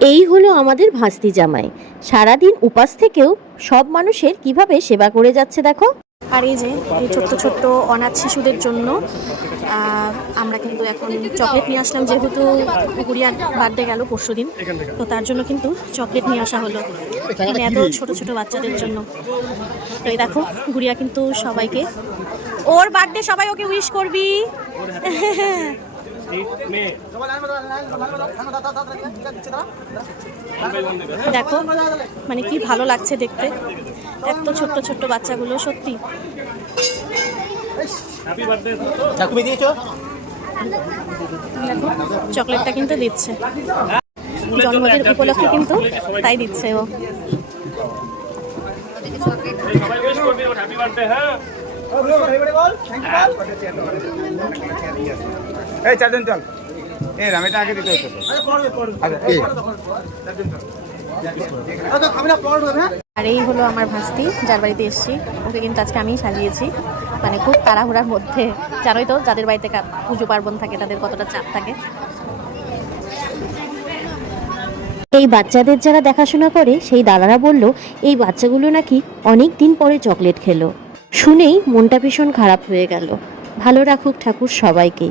এই হলো আমাদের ভাস্তি জামাই, সারাদিন উপাস থেকেও সব মানুষের কিভাবে সেবা করে যাচ্ছে দেখো। আর এই যে এই ছোট্ট ছোট্ট অনাথ শিশুদের জন্য আমরা কিন্তু এখন চকলেট নিয়ে আসলাম, যেহেতু গুড়িয়ার বার্থডে গেল পরশুদিন, তো তার জন্য কিন্তু চকলেট নিয়ে আসা হলো, মানে এত ছোট ছোট বাচ্চাদের জন্য। তো এই দেখো গুড়িয়া কিন্তু সবাইকে, ওর বার্থডে সবাই ওকে উইশ করবি। দেখো মানে কি ভালো লাগছে দেখতে, এত ছোট্ট ছোট্ট বাচ্চাগুলো, সত্যি। দেখো চকলেটটা কিন্তু দিচ্ছে জন্মদিন উপলক্ষে, কিন্তু তাই দিচ্ছে ও। আর এই হলো আমার ভাস্তি, যার বাড়িতে এসেছি, ওকে কিন্তু আজকে আমি সাজিয়েছি, মানে খুব তাড়াহুড়ার মধ্যে। জানোই তো যাদের বাড়িতে পুজো পার্বণ থাকে তাদের কতটা চাপ থাকে। এই বাচ্চাদের যারা দেখাশোনা করে সেই দাদারা বলল এই বাচ্চাগুলো নাকি অনেক দিন পরে চকলেট খেলো। শুনেই মনটা ভীষণ খারাপ হয়ে গেল। ভালো রাখুক ঠাকুর সবাইকে।